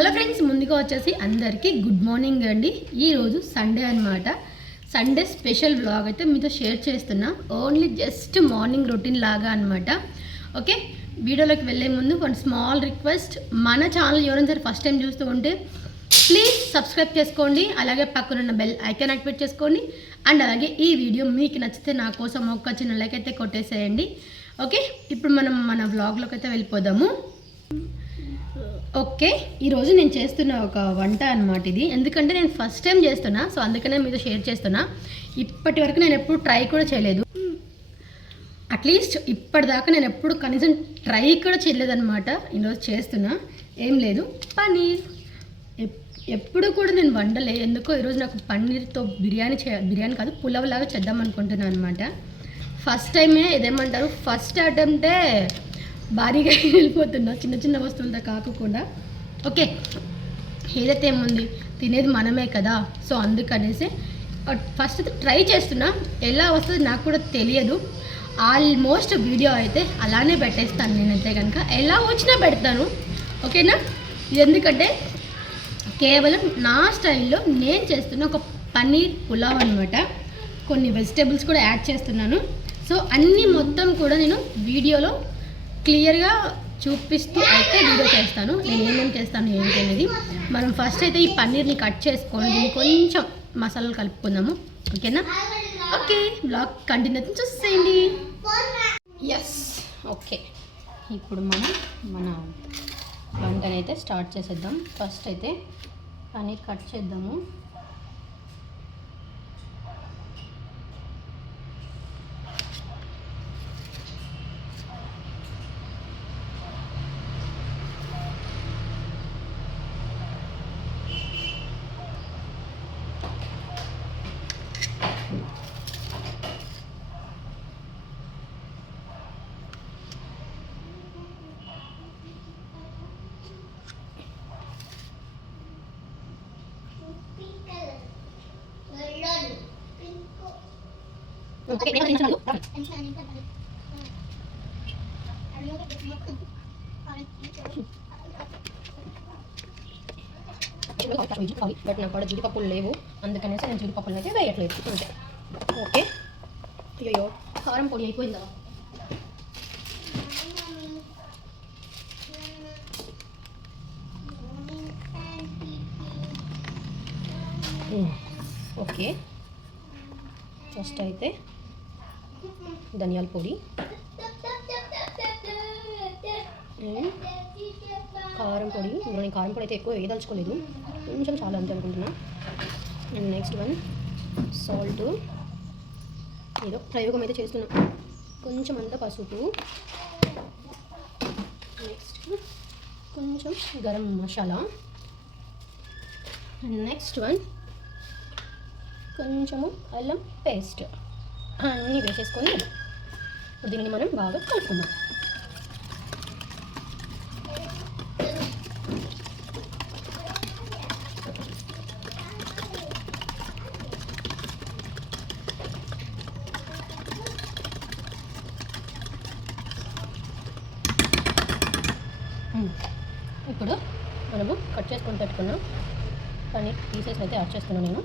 Hello friends ముందుగా వచ్చేసి అందరికీ గుడ్ మార్నింగ్ అండి. ఈరోజు సండే అన్నమాట. సండే స్పెషల్ బ్లాగ్ అయితే మీతో షేర్ చేస్తున్నా. ఓన్లీ జస్ట్ మార్నింగ్ రొటీన్ లాగా అనమాట ఓకే వీడియోలోకి వెళ్ళే ముందు వన్ స్మాల్ రిక్వెస్ట్ మన ఛానల్ ఎవరైనా సరే ఫస్ట్ టైం చూస్తూ ఉంటే ప్లీజ్ సబ్స్క్రైబ్ చేసుకోండి. అలాగే పక్కనున్న బెల్ ఐకాన్ యాక్టివేట్ చేసుకోండి. అండ్ అలాగే ఈ వీడియో మీకు నచ్చితే నా కోసం ఒక్క చిన్న లైక్ అయితే కొట్టేసేయండి. ఓకే ఇప్పుడు మనం మన వ్లాగ్లోకి అయితే వెళ్ళిపోదాము. ఓకే ఈరోజు నేను చేస్తున్న ఒక వంట అనమాట ఇది. ఎందుకంటే నేను ఫస్ట్ టైం చేస్తున్నా సో అందుకనే మీతో షేర్ చేస్తున్నా. ఇప్పటి వరకు నేను ఎప్పుడు ట్రై కూడా చేయలేదు. అట్లీస్ట్ ఇప్పటిదాకా నేను ఎప్పుడు కనీసం ట్రై కూడా చేయలేదన్నమాట. ఈరోజు చేస్తున్నా. ఏం లేదు. పనీర్ ఎప్పుడు కూడా నేను వండలే. ఎందుకో ఈరోజు నాకు పన్నీర్తో బిర్యానీ చే బిర్యానీ కాదు పులావ్ లాగా చేద్దాం అనుకుంటున్నాను అనమాట ఫస్ట్ టైమే ఇదేమంటారు? ఫస్ట్ అటెంప్టే భారీగా వెళ్ళిపోతున్నా. చిన్న చిన్న వస్తువులతో కాకుండా. ఓకే. ఏదైతే ఏముంది? తినేది మనమే కదా. సో అందుకనేసి ఫస్ట్ ట్రై చేస్తున్నా. ఎలా వస్తుంది నాకు కూడా తెలియదు. ఆల్మోస్ట్ వీడియో అయితే అలానే పెట్టేస్తాను నేనైతే కనుక ఎలా వచ్చినా పెడతాను. ఓకేనా? ఎందుకంటే కేవలం నా స్టైల్లో నేను చేస్తున్న ఒక పన్నీర్ పులావ్ అనమాట కొన్ని వెజిటేబుల్స్ కూడా యాడ్ చేస్తున్నాను. సో అన్నీ మొత్తం కూడా నేను వీడియోలో క్లియర్గా చూపిస్తూ అయితే వీడియో చేస్తాను. నేను ఏమేమి చేస్తాను ఏంటి అనేది. మనం ఫస్ట్ అయితే ఈ పన్నీర్ని కట్ చేసుకొని దీన్ని కొంచెం మసాలాలు కలుపుకుందాము. ఓకేనా? ఓకే బ్లాగ్ కంటిన్యూ చూసేయండి. Yes okay. ఇప్పుడు మనం మన వంటనైతే అయితే స్టార్ట్ చేసేద్దాం. ఫస్ట్ అయితే పన్నీర్ కట్ చేద్దాము. ఓకే. బట్ నాకు కూడా జీడిపప్పులు లేవు అందుకనేసి నేను జీడిపప్పులు అయితే వేయట్లేదు అంతే ఓకే అయ్యో కారం పొడి అయిపోయిందా ఓకే. ఫస్ట్ అయితే ధనియాల పొడి. కారం పొడి. ఇందులో నేను కారం పొడి అయితే ఎక్కువ వేయదలుచుకోలేదు. కొంచెం చాలా అంతే అనుకుంటున్నా. అండ్ నెక్స్ట్ వన్ సాల్ట్ ఏదో ప్రయోగం అయితే చేస్తున్నా. కొంచెం అంత పసుపు. నెక్స్ట్ కొంచెం garam masala. And next one కొంచెము అల్లం పేస్ట్. అన్నీ వేసేసుకొని దీనిని మనం బాగా కలుపుకుందాం. ఇప్పుడు మనము కట్ చేసుకొని పెట్టుకున్నాం. కానీ పీసెస్ అయితే యాడ్ చేస్తున్నాను నేను.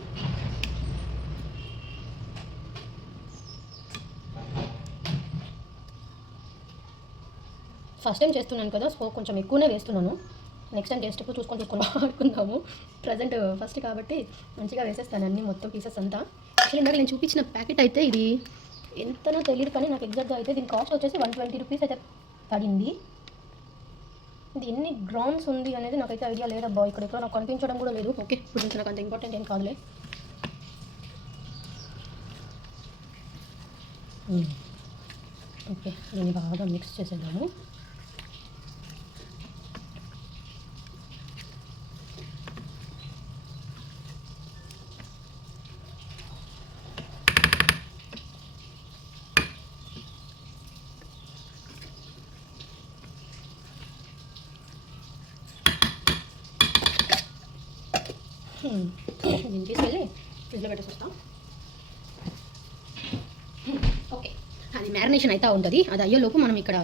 ఫస్ట్ టైం చేస్తున్నాను కదా సో కొంచెం ఎక్కువనే వేస్తున్నాను. నెక్స్ట్ టైం టేస్ట్ చూసుకొని చూసుకొని వాడుకుందాము ప్రజెంట్ ఫస్ట్ కాబట్టి మంచిగా వేసేస్తాను అన్ని మొత్తం పీసెస్ అంతా. యాక్చువల్లీ ఇందాక నేను చూపించిన ప్యాకెట్ అయితే ఇది ఎంతనో తెలియదు కానీ నాకు ఎగ్జాక్ట్గా అయితే దీని కాస్ట్ వచ్చేసి వన్ ట్వంటీ రూపీస్ అయితే పడింది. ఇది ఎన్ని గ్రామ్స్ ఉంది అనేది నాకైతే ఐడియా లేదబ్బా. ఇక్కడ ఎక్కడ నాకు కనిపించడం కూడా లేదు. ఓకే ఇప్పుడు నాకు అంత ఇంపార్టెంట్ ఏం కాదులే. Hmm. ఓకే దీన్ని బాగా మిక్స్ చేసేద్దాము హ్మ్. దీన్ని తీసుకెళ్ళి ఫ్రిడ్జ్లో పెట్టేసి వస్తాం ఓకే అది అయితే ఉంటుంది. అది అయ్యేలోపు మనం ఇక్కడ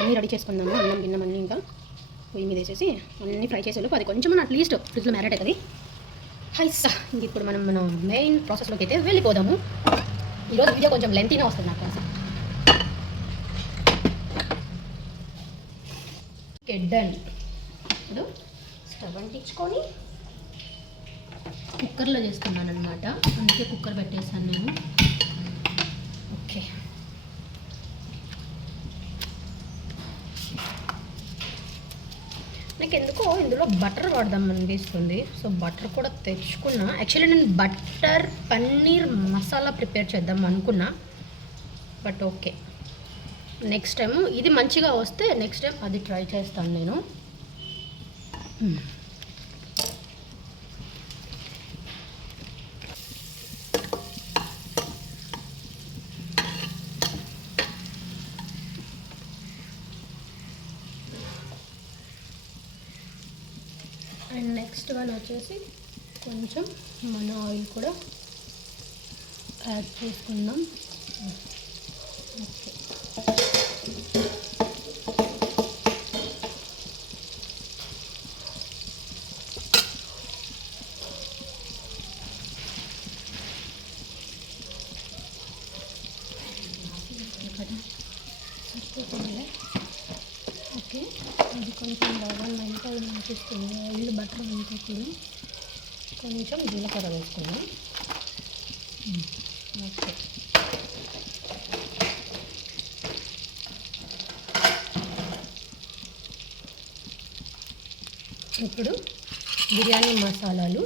అన్నీ రెడీ చేసుకుందాము? అన్నం బిన్నం అన్నీ ఇంకా పొయ్యి మీద వేసేసి అన్నీ ఫ్రై చేసేలోపు అది కొంచెం అట్లీస్ట్ ఫ్రిడ్జ్లో మ్యారేట్ అవుతుంది హైస్ ఇంక ఇప్పుడు మనం మనం మెయిన్ ప్రాసెస్లోకి అయితే వెళ్ళిపోదాము. ఈరోజు వీడియో కొంచెం లెంతీనే వస్తుంది నాకు కోసం కెడ్డన్. ఇప్పుడు స్టవ్ అంటించుకొని కుక్కర్లో చేస్తున్నాను అనమాట అందుకే కుక్కర్ పెట్టేసాను నేను ఓకే నాకు ఎందుకో ఇందులో బటర్ వాడదాం అనిపిస్తుంది సో బటర్ కూడా తెచ్చుకున్నా. యాక్చువల్లీ నేను బటర్ పన్నీర్ మసాలా ప్రిపేర్ చేద్దాం అనుకున్నా. But okay. నెక్స్ట్ టైం ఇది మంచిగా వస్తే నెక్స్ట్ టైం అది ట్రై చేస్తాను నేను Hmm. అండ్ నెక్స్ట్ వన్ వచ్చేసి కొంచెం మన ఆయిల్ కూడా యాడ్ చేసుకుందాం. ఓకే. సరిపోతుందిలే ఓకే కొంచెం బాగా మెంత అనిపిస్తుంది ఆయిల్ బటర్ అంతా కూడా కొంచెం జీలకర్ర వేసుకుందాం. ఓకే. ఇప్పుడు బిర్యానీ మసాలాలు.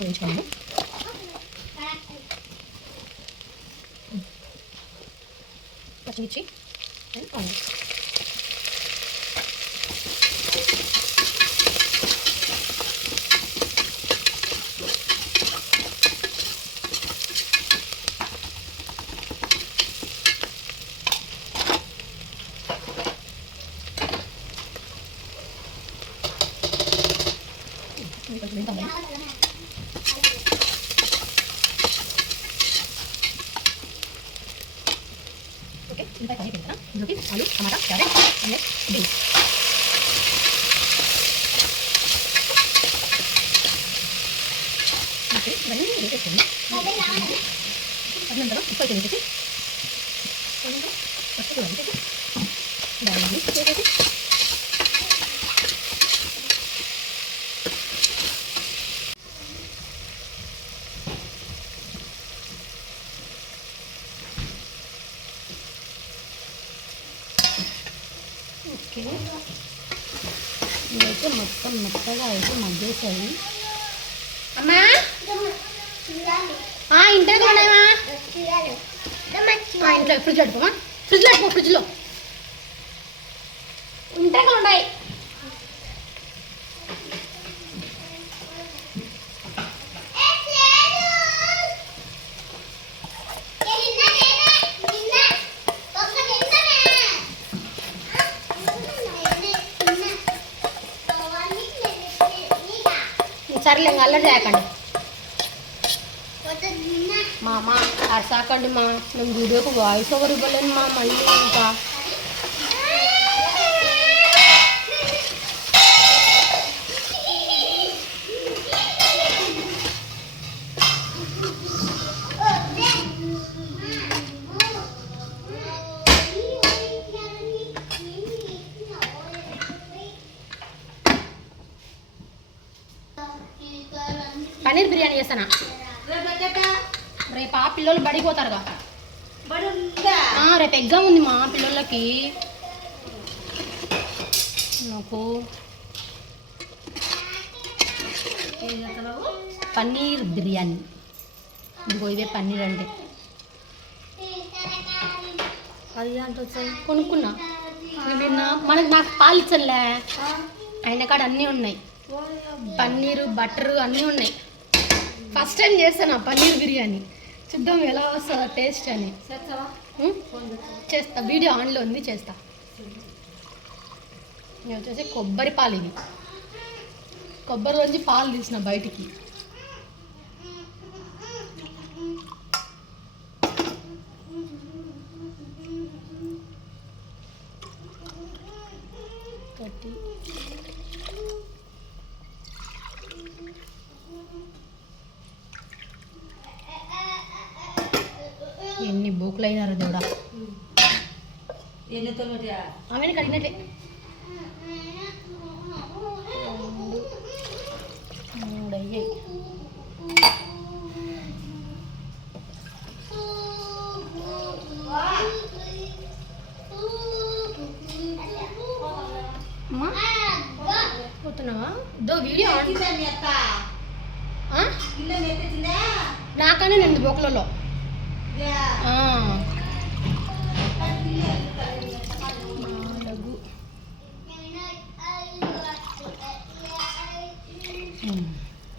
వేయించుకోండి పచ్చిమిర్చి. వేసేసుకోండి ఉప్పు అయితే వేసేసి పసుపు వేసేసి దాన్ని ఓకే మొత్తం మెత్తగా అయితే మగ్గేసాయి అమ్మా! ఇంటర్ ఉన్నాయమ్మా ఇంట్లో ఫ్రిడ్జ్ పెట్టుకోమా ఫ్రిడ్జ్లో పెట్టుకో ఫ్రిడ్జ్లో. ఇంటర్లు ఉన్నాయి. సర్లే అల్లరి చేయకండి. మామ అమ్మ అరసాకండి మా మేము. వీడియోకి వాయిస్ ఓవర్ ఇవ్వలేను మా మళ్ళీ ఇంకా పన్నీర్ బిర్యానీ చేస్తానా రేపు ఆ పిల్లలు బడికి పోతారుగా రేపు ఎగ్జామ్ ఉంది మా పిల్లలకి. నాకు పన్నీర్ బిర్యానీ. ఇదిగో ఇవే పన్నీర్ అంటే. అది అంటే కొనుక్కున్నా. నిన్న మనకు నాకు పాలు ఇచ్చలే ఆయన కాడ అన్నీ ఉన్నాయి. పన్నీరు బటరు అన్నీ ఉన్నాయి. ఫస్ట్ టైం చేస్తాను పన్నీర్ బిర్యానీ. చూద్దాం ఎలా వస్తుందో టేస్ట్ అని? చేస్తా. వీడియో ఆన్లో ఉంది చేస్తా. ఇది వచ్చేసి కొబ్బరి పాలు ఇవి. కొబ్బరిలోంచి పాలు తీసిన బయటికి. ఎన్ని బూకులు అయినారు దేవుడా ఎన్ని తొమ్మిది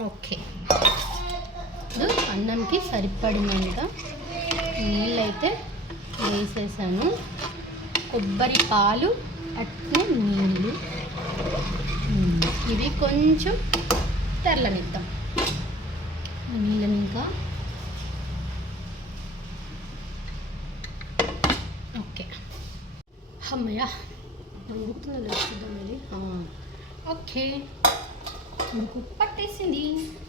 ఓకే. ఇప్పుడు అన్నంకి సరిపడినంత నీళ్ళు అయితే వేసేసాను. కొబ్బరి పాలు అట్నే నీళ్ళు. ఇవి కొంచెం తెల్లనిద్దాం. నీళ్ళని ఇంకా ఓకే. అమ్మయ్య. ఉడుకుతుందో లేదో చూద్దాం ఇది ఆ, ఓకే. Pode ter cilindro.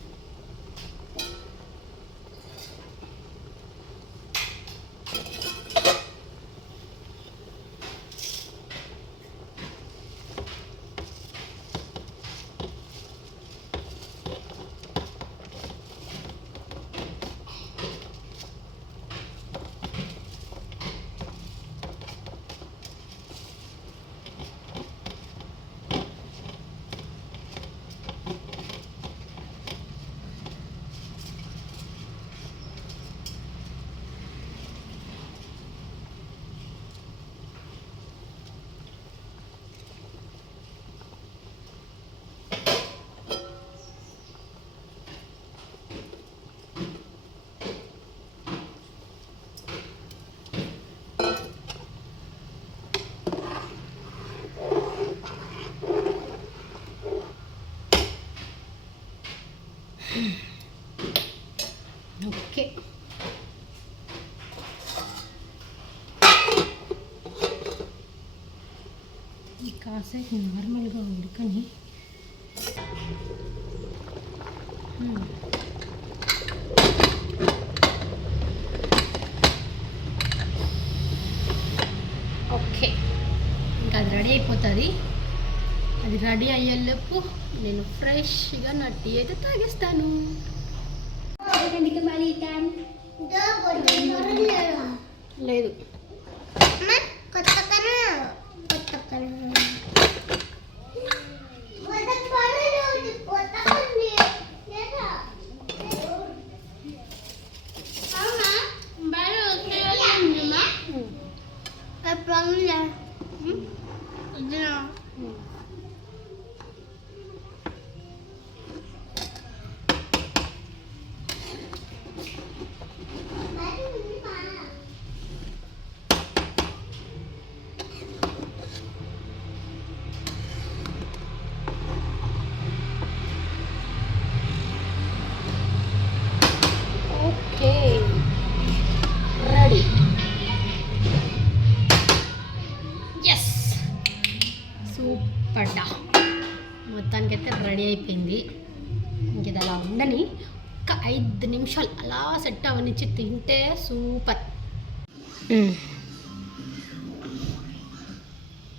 కాసేపు నార్మల్గా ఉడకని ఓకే ఇంకా అది రెడీ అయిపోతుంది. అది రెడీ అయ్యేలోపు నేను ఫ్రెష్గా నా టీ అయితే తాగేస్తాను. అవనిచ్చి తింటే సూపర్.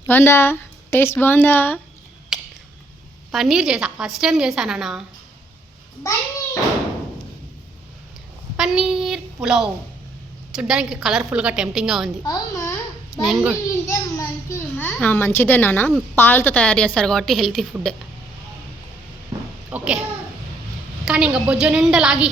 బాగుందా? టేస్ట్ బాగుందా? పన్నీర్ చేసా ఫస్ట్ టైం చేశానా పన్నీర్ పులావ్. చూడ్డానికి కలర్ఫుల్గా టెంప్టింగ్గా ఉంది. నేను కూడా మంచిదే నాన్న. పాలతో తయారు చేస్తారు కాబట్టి హెల్తీ ఫుడ్ ఓకే. కానీ ఇంకా బొజ్జ నిండా లాగి.